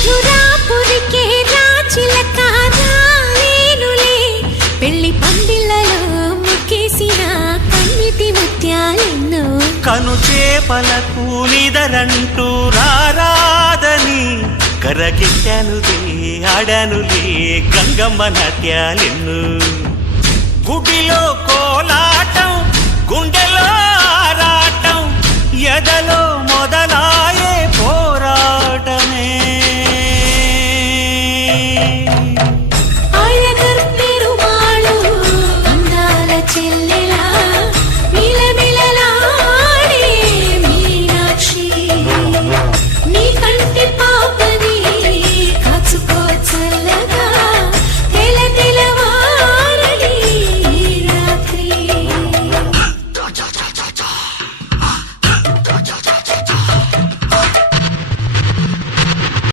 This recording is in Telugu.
మధురాపురికే రాచిలక రాలేనులే పెళ్లి పందిళ్ళలో ముక్కేసిన కన్నిటి ముత్యాలెన్నో కను చేపలకు నిదరంటూ రారాదని కరకెట్టానులే ఆడానులే గంగమ్మ నాట్యాలెన్ను గుడిలో కోలాటం గుండెలో ఆరాటం ఎదలో మొదల